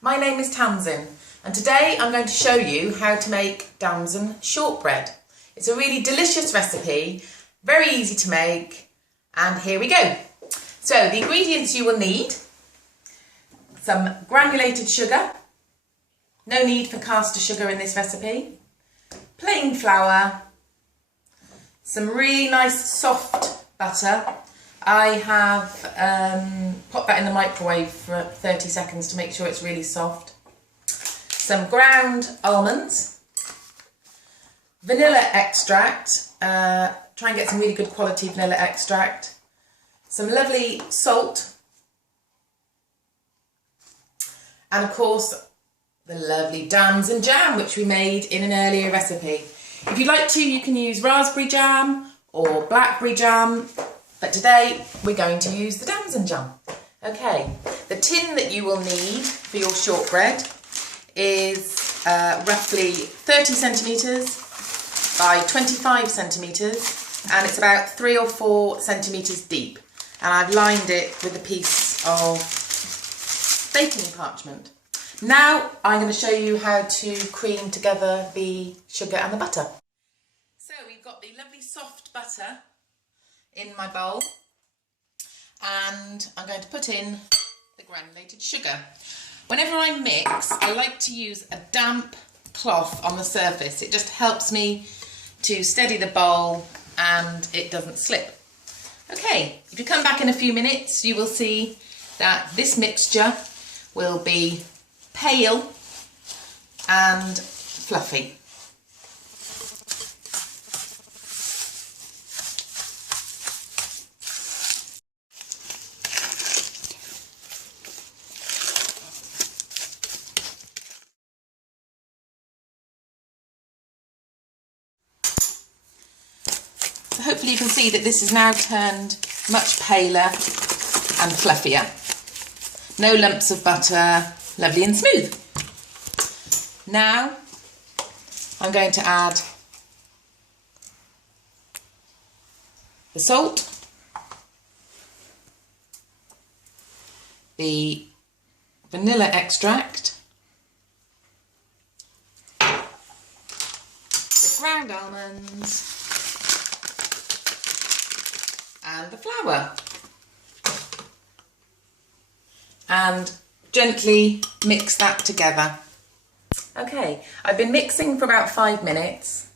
My name is Damson and today I'm going to show you how to make Damson shortbread. It's a really delicious recipe, very easy to make, and here we go. So the ingredients you will need: some granulated sugar, no need for caster sugar in this recipe, plain flour, some really nice soft butter. I have popped that in the microwave for 30 seconds to make sure it's really soft. Some ground almonds, vanilla extract, try and get some really good quality vanilla extract, some lovely salt, and of course the lovely Damson jam which we made in an earlier recipe. If you'd like to, you can use raspberry jam or blackberry jam, but today we're going to use the Damson jam. Okay, the tin that you will need for your shortbread is roughly 30 centimetres by 25 centimetres, and it's about 3 or 4 centimetres deep, and I've lined it with a piece of baking parchment. Now I'm going to show you how to cream together the sugar and the butter. So we've got the lovely soft butter in my bowl, and I'm going to put in the granulated sugar. Whenever I mix, I like to use a damp cloth on the surface. It just helps me to steady the bowl and it doesn't slip. Okay, if you come back in a few minutes, you will see that this mixture will be pale and fluffy. So hopefully you can see that this is now turned much paler and fluffier. No lumps of butter, lovely and smooth. Now I'm going to add the salt, the vanilla extract, the ground almonds, and the flour, and gently mix that together. Okay, I've been mixing for about 5 minutes,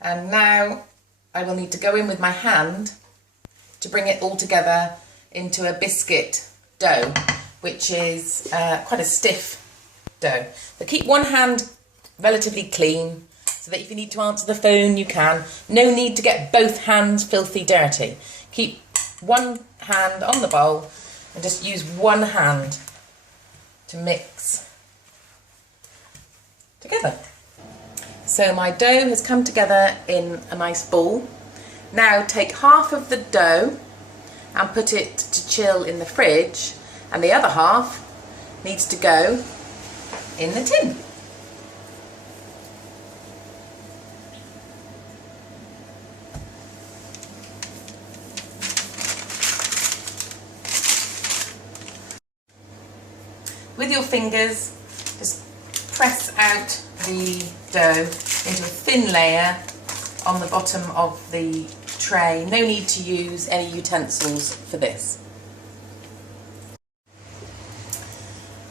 and now I will need to go in with my hand to bring it all together into a biscuit dough, which is quite a stiff dough. So keep one hand relatively clean so that if you need to answer the phone you can. No need to get both hands filthy dirty. Keep one hand on the bowl and just use one hand to mix together. So my dough has come together in a nice ball. Now take half of the dough and put it to chill in the fridge, and the other half needs to go in the tin. With your fingers, just press out the dough into a thin layer on the bottom of the tray. No need to use any utensils for this.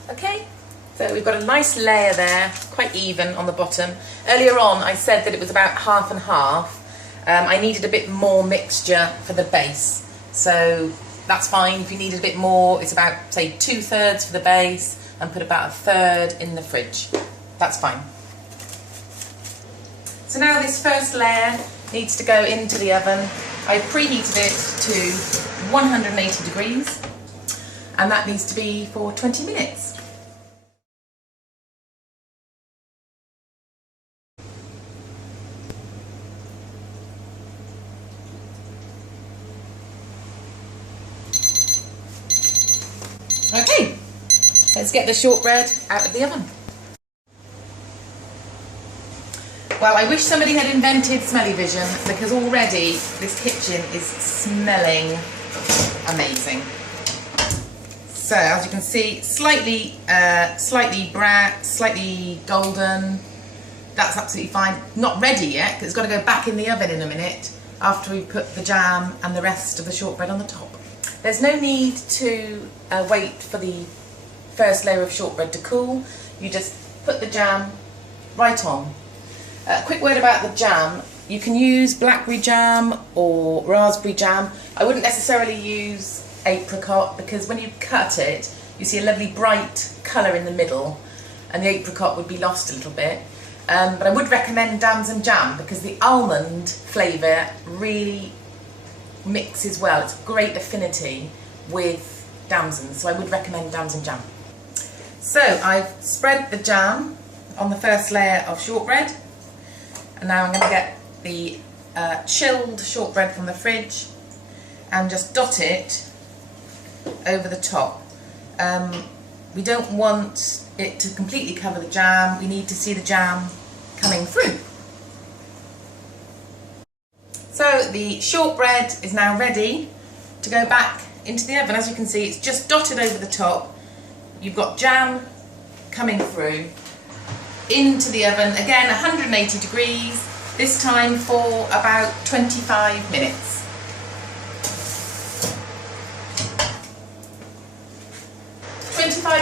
Okay, so we've got a nice layer there, quite even on the bottom. Earlier on I said that it was about half and half. I needed a bit more mixture for the base, so that's fine. If you need a bit more, it's about, say, 2/3 for the base and put about 1/3 in the fridge. That's fine. So now this first layer needs to go into the oven. I preheated it to 180 degrees, and that needs to be for 20 minutes. Okay, let's get the shortbread out of the oven. Well, I wish somebody had invented smell-o-vision, because already this kitchen is smelling amazing. So as you can see, slightly golden. That's absolutely fine. Not ready yet, because it's got to go back in the oven in a minute after we put the jam and the rest of the shortbread on the top. There's no need to wait for the first layer of shortbread to cool. You just put the jam right on. A quick word about the jam. You can use blackberry jam or raspberry jam. I wouldn't necessarily use apricot, because when you cut it, you see a lovely bright colour in the middle, and the apricot would be lost a little bit. But I would recommend Damson jam, because the almond flavour really mixes well. It's great affinity with Damson, so I would recommend Damson jam. So I've spread the jam on the first layer of shortbread, and now I'm going to get the chilled shortbread from the fridge and just dot it over the top. We don't want it to completely cover the jam. We need to see the jam coming through. So the shortbread is now ready to go back into the oven. As you can see, it's just dotted over the top. You've got jam coming through into the oven, again 180 degrees, this time for about 25 minutes.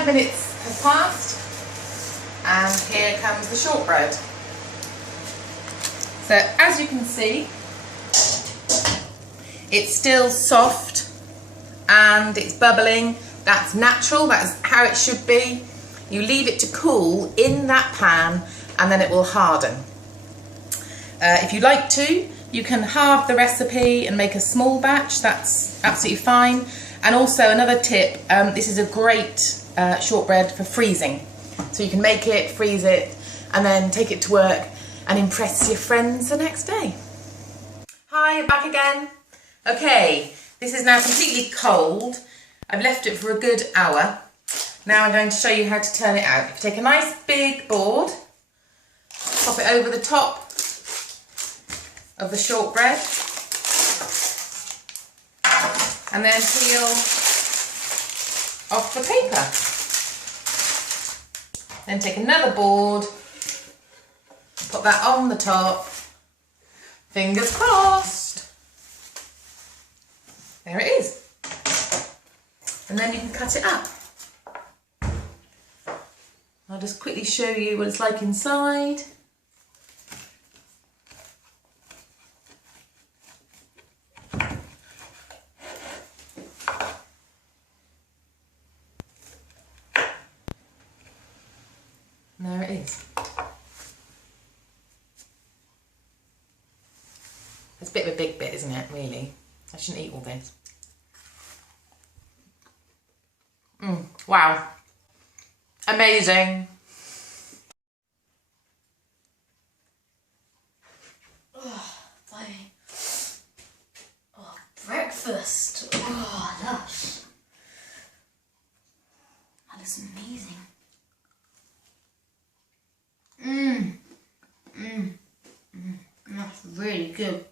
Minutes have passed, and here comes the shortbread. So as you can see, it's still soft and it's bubbling. That's natural, that's how it should be. You leave it to cool in that pan and then it will harden. If you like to, you can halve the recipe and make a small batch. That's absolutely fine. And also another tip, this is a great shortbread for freezing. So you can make it, freeze it, and then take it to work and impress your friends the next day. Hi, back again. Okay, this is now completely cold. I've left it for a good hour. Now I'm going to show you how to turn it out. If you take a nice big board, pop it over the top of the shortbread, and then peel off the paper. Then take another board, put that on the top, fingers crossed. There it is. And then you can cut it up. I'll just quickly show you what it's like inside. And there it is. It's a bit of a big bit, isn't it, really? I shouldn't eat all this. Wow. Amazing. Breakfast. Oh, lush. That is amazing. That's really good.